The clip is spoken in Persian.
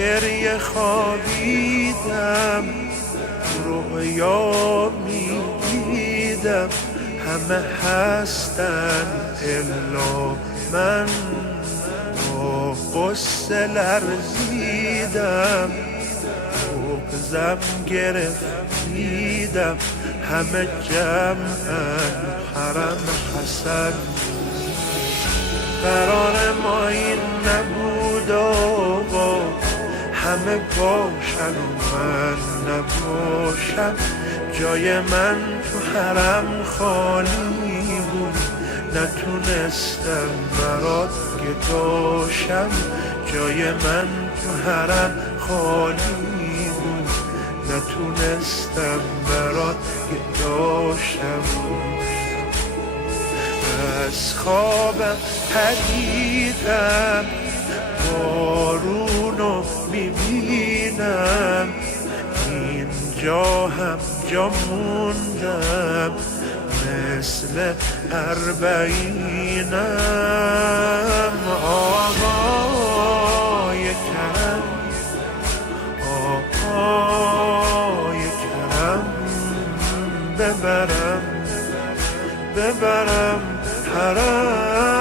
گریه خوابیدم، رویا میدیدم همه هستن الا من. با قصه لرزیدم، بغضم گرفتیدم همه جمعن حرم حسن. قرار ما این نبود آقا همه باشن و من نباشم. جای من تو حرم خالی بود، نتونستم برات گداشم. جای من تو حرم خالی بود، نتونستم برات گداشم. از خوابم پریدم، بارونو میبینم، اینجا هم جا موندم مثل اربعینم. آقای کرم، آقای کرم، ببرم حرم